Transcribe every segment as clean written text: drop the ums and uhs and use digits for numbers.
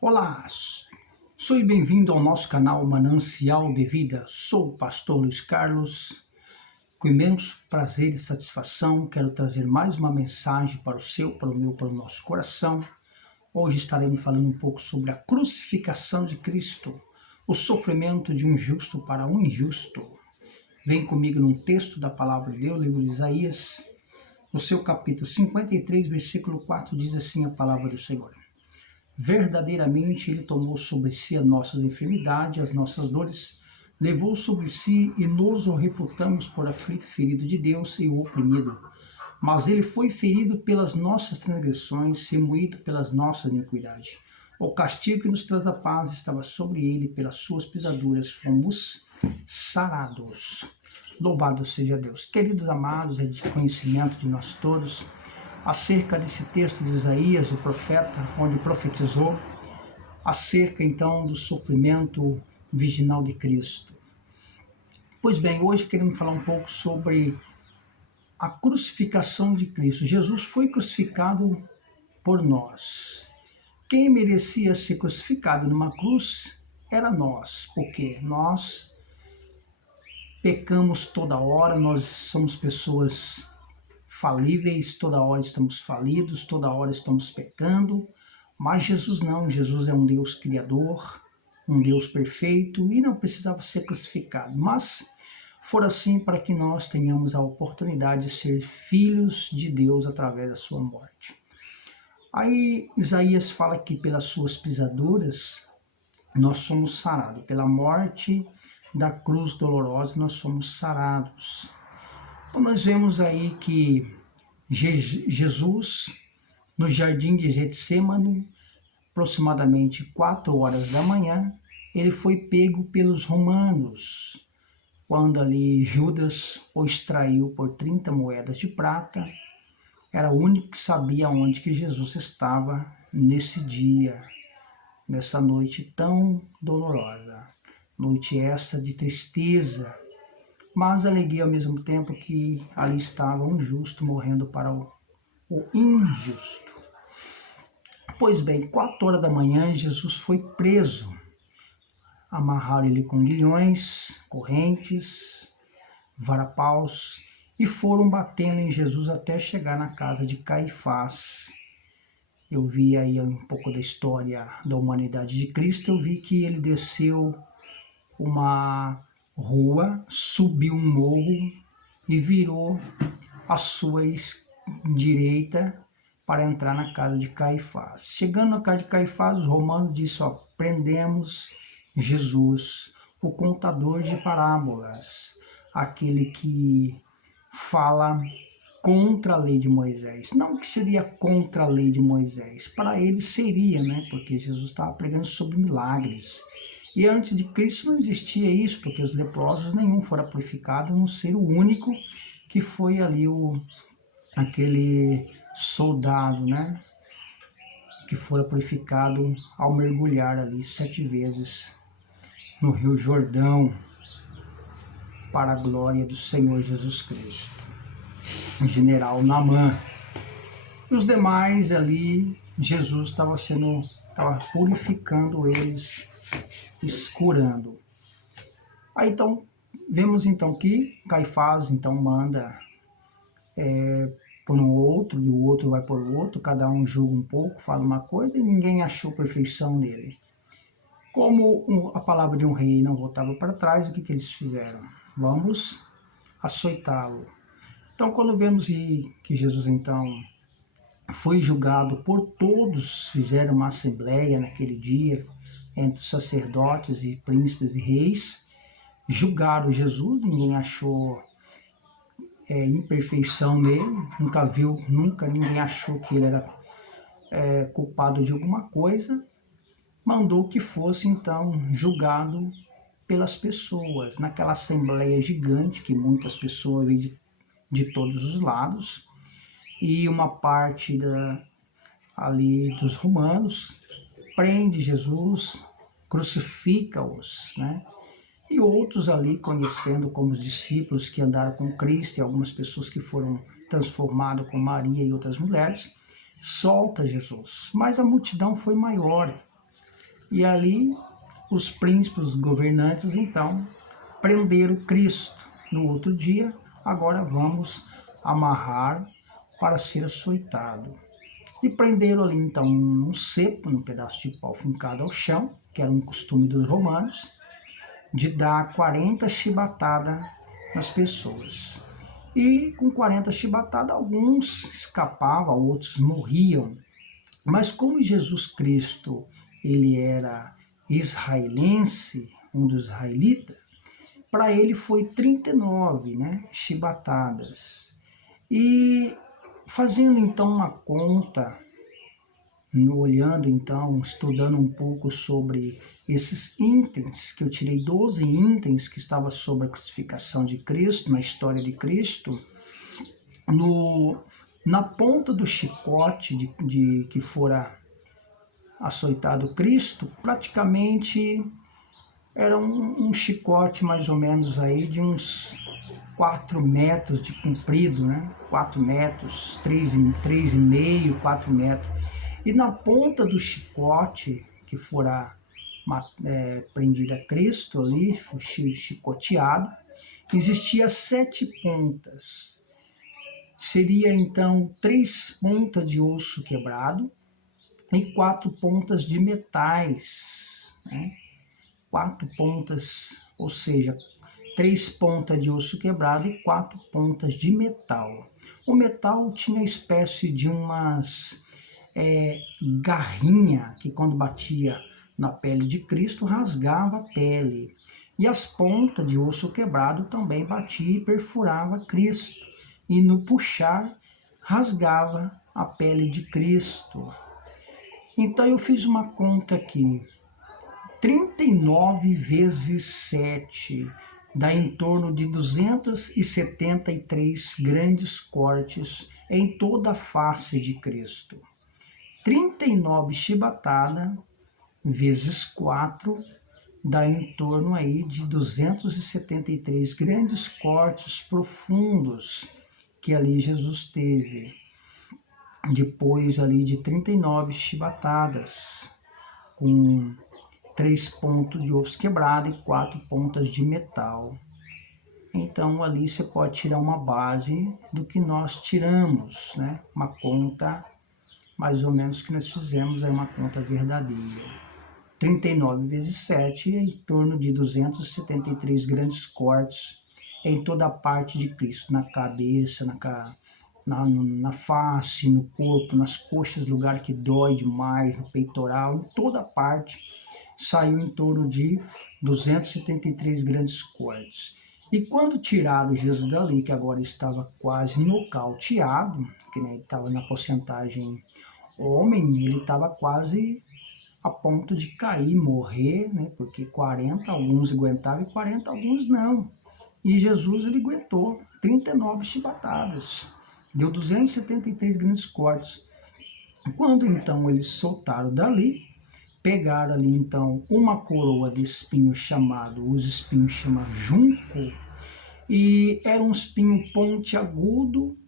Olá, sou bem-vindo ao nosso canal Manancial de Vida. Sou o pastor Luiz Carlos. Com imenso prazer e satisfação, quero trazer mais uma mensagem para o seu, para o meu, para o nosso coração. Hoje estaremos falando um pouco sobre a crucificação de Cristo, o sofrimento de um justo para um injusto. Vem comigo num texto da palavra de Deus, livro de Isaías, no seu capítulo 53, versículo 4, diz assim a palavra do Senhor. Verdadeiramente Ele tomou sobre si as nossas enfermidades, as nossas dores, levou sobre si e nós o reputamos por aflito, ferido de Deus e oprimido. Mas Ele foi ferido pelas nossas transgressões e moído pelas nossas iniquidades. O castigo que nos traz a paz estava sobre Ele, pelas suas pisaduras fomos sarados. Louvado seja Deus. Queridos amados, é de conhecimento de nós todos, acerca desse texto de Isaías, o profeta, onde profetizou acerca então do sofrimento virginal de Cristo. Pois bem, hoje queremos falar um pouco sobre a crucificação de Cristo. Jesus foi crucificado por nós. Quem merecia ser crucificado numa cruz era nós, porque nós pecamos toda hora, nós somos pessoas falíveis, toda hora estamos falidos, toda hora estamos pecando, mas Jesus não, Jesus é um Deus criador, um Deus perfeito e não precisava ser crucificado, mas for assim para que nós tenhamos a oportunidade de ser filhos de Deus através da sua morte. Aí Isaías fala que pelas suas pisaduras nós somos sarados, pela morte da cruz dolorosa nós somos sarados. Então nós vemos aí que Jesus, no jardim de Getsêmani, aproximadamente 4 horas da manhã, ele foi pego pelos romanos, quando ali Judas o extraiu por 30 moedas de prata. Era o único que sabia onde que Jesus estava nesse dia, nessa noite tão dolorosa, noite essa de tristeza, mas alegria ao mesmo tempo que ali estava um justo morrendo para o injusto. Pois bem, 4 horas da manhã, Jesus foi preso. Amarraram ele com grilhões, correntes, varapaus e foram batendo em Jesus até chegar na casa de Caifás. Eu vi aí um pouco da história da humanidade de Cristo, eu vi que ele desceu uma rua, subiu um morro e virou a sua direita para entrar na casa de Caifás. Chegando na casa de Caifás, os romanos disseram: prendemos Jesus, o contador de parábolas, aquele que fala contra a lei de Moisés. Não que seria contra a lei de Moisés, para ele seria, né? Porque Jesus estava pregando sobre milagres. E antes de Cristo não existia isso, porque os leprosos nenhum foram purificados, a não ser o único que foi ali aquele soldado, né? Que fora purificado ao mergulhar ali 7 vezes no Rio Jordão para a glória do Senhor Jesus Cristo. O general Naamã. E os demais ali, Jesus estava purificando eles, curando. Aí então, vemos então que Caifás então manda por um outro, e o outro vai por outro, cada um julga um pouco, fala uma coisa e ninguém achou perfeição nele. Como a palavra de um rei não voltava para trás, o que eles fizeram? Vamos açoitá-lo. Então, quando vemos que Jesus então foi julgado por todos, fizeram uma assembleia naquele dia, entre os sacerdotes e príncipes e reis, julgaram Jesus, ninguém achou imperfeição nele, nunca ninguém achou que ele era culpado de alguma coisa, mandou que fosse então julgado pelas pessoas, naquela assembleia gigante, que muitas pessoas vêm de todos os lados, e uma parte ali dos romanos prende Jesus, crucifica-os, né? E outros ali, conhecendo como os discípulos que andaram com Cristo e algumas pessoas que foram transformadas com Maria e outras mulheres, solta Jesus. Mas a multidão foi maior. E ali os príncipes, os governantes, então, prenderam Cristo. No outro dia, agora vamos amarrar para ser açoitado. E prenderam ali, então, um cepo, num pedaço de pau fincado ao chão, que era um costume dos romanos, de dar 40 chibatadas nas pessoas. E com 40 chibatadas, alguns escapavam, outros morriam. Mas como Jesus Cristo, ele era israelense, um dos israelitas, para ele foi 39, chibatadas. E fazendo então uma conta, olhando então, estudando um pouco sobre esses itens, que eu tirei 12 itens que estavam sobre a crucificação de Cristo, na história de Cristo, na ponta do chicote de que fora açoitado Cristo, praticamente era um chicote mais ou menos aí de uns 4 metros de comprido, 4 metros, 3,5, 4 metros. E na ponta do chicote que fora prendido a Cristo ali, chicoteado, existia 7 pontas. Seria então 3 pontas de osso quebrado e 4 pontas de metais, 4 pontas, ou seja, 3 pontas de osso quebrado e 4 pontas de metal. O metal tinha espécie de umas garrinha que quando batia na pele de Cristo rasgava a pele. E as pontas de osso quebrado também batia e perfurava Cristo. E no puxar rasgava a pele de Cristo. Então eu fiz uma conta aqui. 39 vezes 7 dá em torno de 273 grandes cortes em toda a face de Cristo. 39 chibatada vezes 4 dá em torno aí de 273 grandes cortes profundos que ali Jesus teve. Depois ali de 39 chibatadas, com 3 pontos de osso quebrado e 4 pontas de metal. Então ali você pode tirar uma base do que nós tiramos, uma conta mais ou menos que nós fizemos, é uma conta verdadeira. 39 vezes 7 é em torno de 273 grandes cortes em toda a parte de Cristo, na cabeça, na face, no corpo, nas coxas, lugar que dói demais, no peitoral, em toda a parte, saiu em torno de 273 grandes cortes. E quando tiraram Jesus dali, que agora estava quase nocauteado, que ele estava na porcentagem homem, ele estava quase a ponto de cair, morrer, porque 40 alguns aguentavam e 40 alguns não. E Jesus ele aguentou 39 chibatadas, deu 273 grandes cortes. Quando então eles soltaram dali, pegaram ali então uma coroa de espinho os espinhos chamam junco, e era um espinho pontiagudo,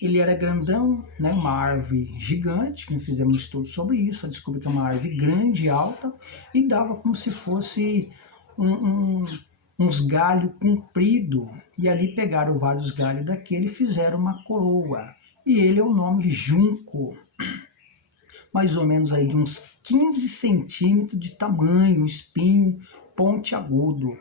ele era grandão, uma árvore gigante, que nós fizemos um estudo sobre isso, eu descobri que é uma árvore grande e alta, e dava como se fosse uns galhos compridos, e ali pegaram vários galhos daquele e fizeram uma coroa, e ele é o nome junco, mais ou menos aí de uns 15 centímetros de tamanho, um espinho pontiagudo.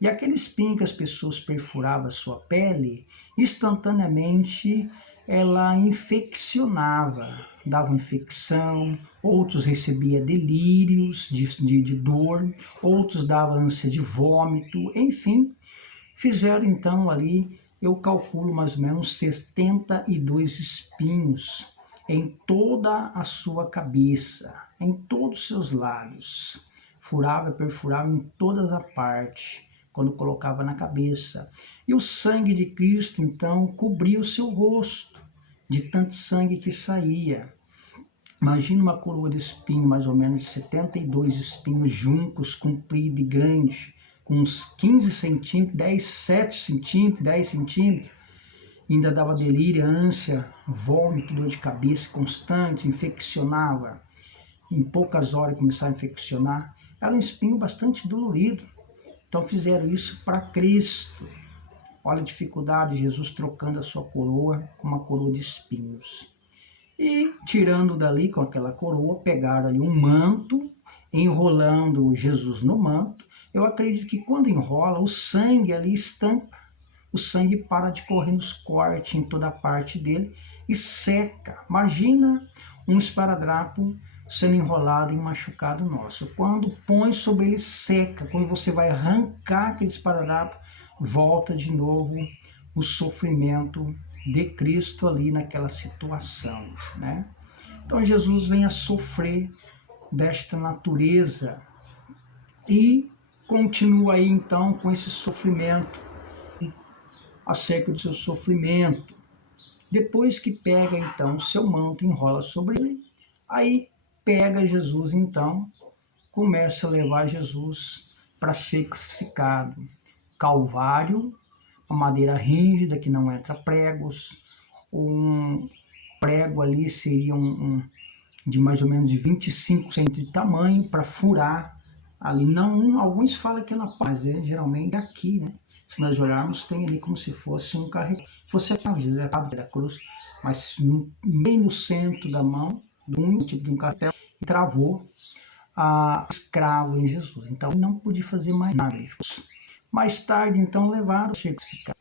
E aquele espinho que as pessoas perfuravam a sua pele, instantaneamente ela infeccionava, dava infecção, outros recebiam delírios de dor, outros davam ânsia de vômito, enfim, fizeram então ali, eu calculo mais ou menos 72 espinhos em toda a sua cabeça, em todos os seus lábios, furava, perfurava em todas as partes, quando colocava na cabeça. E o sangue de Cristo, então, cobria o seu rosto, de tanto sangue que saía. Imagina uma coroa de espinho, mais ou menos 72 espinhos juncos, comprido e grande, com uns 15 centímetros, 7 centímetros, 10 centímetros. Ainda dava delírio, ânsia, vômito, dor de cabeça constante, infeccionava. Em poucas horas começava a infeccionar. era um espinho bastante dolorido. Então fizeram isso para Cristo. Olha a dificuldade, Jesus trocando a sua coroa com uma coroa de espinhos. E tirando dali com aquela coroa, pegaram ali um manto, enrolando Jesus no manto. Eu acredito que quando enrola, o sangue ali estampa. O sangue para de correr nos cortes em toda a parte dele e seca. Imagina um esparadrapo sendo enrolado em um machucado nosso. Quando põe sobre ele, seca. Quando você vai arrancar aquele esparadrapo, volta de novo o sofrimento de Cristo ali naquela situação, né? Então Jesus vem a sofrer desta natureza e continua aí então com esse sofrimento, acerca do seu sofrimento. Depois que pega então o seu manto, enrola sobre ele, aí pega Jesus então, começa a levar Jesus para ser crucificado. Calvário, uma madeira rígida que não entra pregos, um prego ali seria de mais ou menos de 25 centímetros de tamanho para furar ali. Não, alguns falam que é na paz, geralmente é aqui, né? Se nós olharmos, tem ali como se fosse um carregador, fosse a da cruz, mas bem no centro da mão, tipo de um cartel, e travou a escravo em Jesus. Então ele não podia fazer mais nada. Mais tarde, então, levaram a ser crucificado.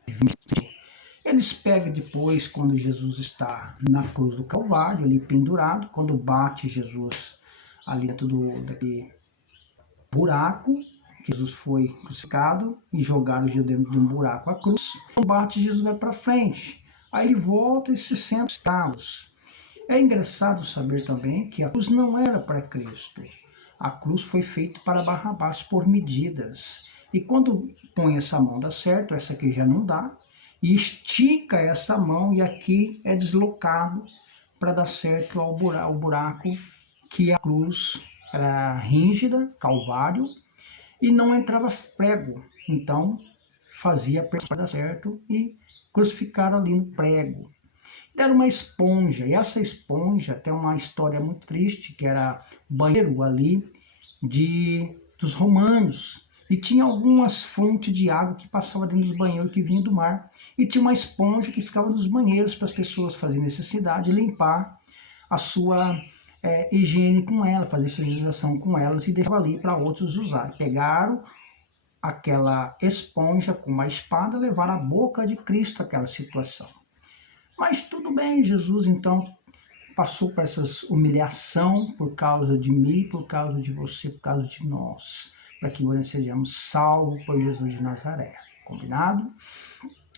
Eles pegam depois, quando Jesus está na cruz do Calvário, ali pendurado, quando bate Jesus ali dentro daquele buraco, Jesus foi crucificado e jogaram Jesus dentro de um buraco, a cruz. Quando bate, Jesus vai para frente. Aí ele volta e se senta os carros. É engraçado saber também que a cruz não era para Cristo. A cruz foi feita para Barrabás por medidas. E quando põe essa mão dá certo, essa aqui já não dá, e estica essa mão e aqui é deslocado para dar certo ao buraco que a cruz era rígida, calvário, e não entrava prego. Então fazia para dar certo e crucificaram ali no prego. Deram uma esponja, e essa esponja tem uma história muito triste, que era banheiro ali dos romanos. E tinha algumas fontes de água que passavam dentro dos banheiros que vinha do mar. E tinha uma esponja que ficava nos banheiros para as pessoas fazerem necessidade, limpar a sua higiene com ela, fazer higienização com elas e deixava ali para outros usar. Pegaram aquela esponja com uma espada, levaram à boca de Cristo aquela situação. Mas tudo bem, Jesus então passou por essa humilhação por causa de mim, por causa de você, por causa de nós, para que hoje sejamos salvos por Jesus de Nazaré. Combinado?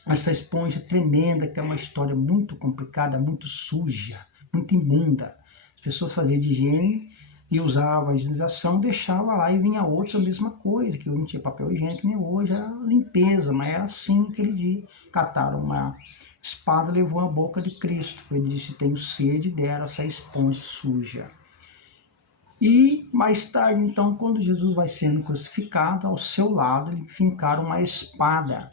Essa esponja tremenda, que é uma história muito complicada, muito suja, muito imunda. As pessoas faziam de higiene e usavam a higienização, deixava lá e vinha outros a mesma coisa, que não tinha papel higiênico nem hoje, era limpeza, mas era assim aquele dia. Cataram uma espada, levou a boca de Cristo. Ele disse: tenho sede, deram essa esponja suja. E mais tarde, então, quando Jesus vai sendo crucificado, ao seu lado, ele fincaram uma espada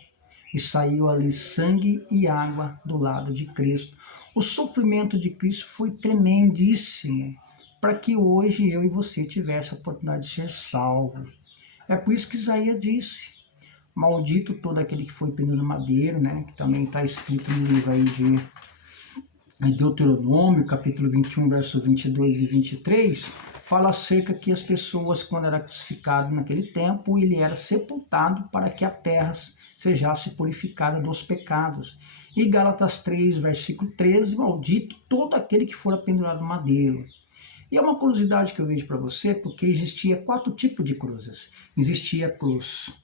e saiu ali sangue e água do lado de Cristo. O sofrimento de Cristo foi tremendíssimo para que hoje eu e você tivesse a oportunidade de ser salvo. É por isso que Isaías disse: maldito todo aquele que foi pendurado no madeiro, né? Que também está escrito no livro aí de Deuteronômio, capítulo 21, versos 22 e 23, fala acerca que as pessoas, quando era crucificado naquele tempo, ele era sepultado para que a terra sejasse purificada dos pecados. E Gálatas 3, versículo 13, maldito todo aquele que for pendurado no madeiro. E é uma curiosidade que eu vejo para você, porque existia 4 tipos de cruzes. Existia a cruz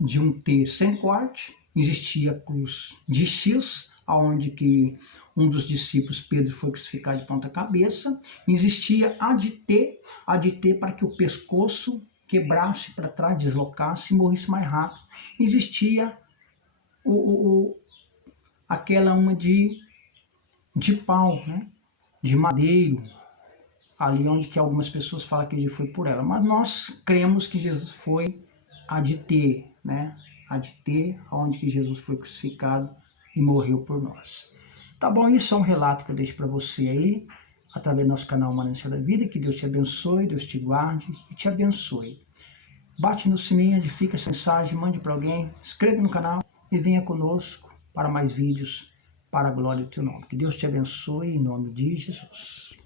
de um T sem corte, existia a cruz de X, aonde que um dos discípulos, Pedro, foi crucificado de ponta cabeça. Existia a de T para que o pescoço quebrasse para trás, deslocasse e morresse mais rápido. Existia aquela uma de pau, né? De madeiro, ali onde que algumas pessoas falam que ele foi por ela. Mas nós cremos que Jesus foi a de T, né? A de T, onde que Jesus foi crucificado e morreu por nós. Tá bom? Isso é um relato que eu deixo para você aí, através do nosso canal Manancial da Vida. Que Deus te abençoe, Deus te guarde e te abençoe. Bate no sininho, edifica essa mensagem, mande para alguém, inscreva no canal e venha conosco para mais vídeos para a glória do teu nome. Que Deus te abençoe em nome de Jesus.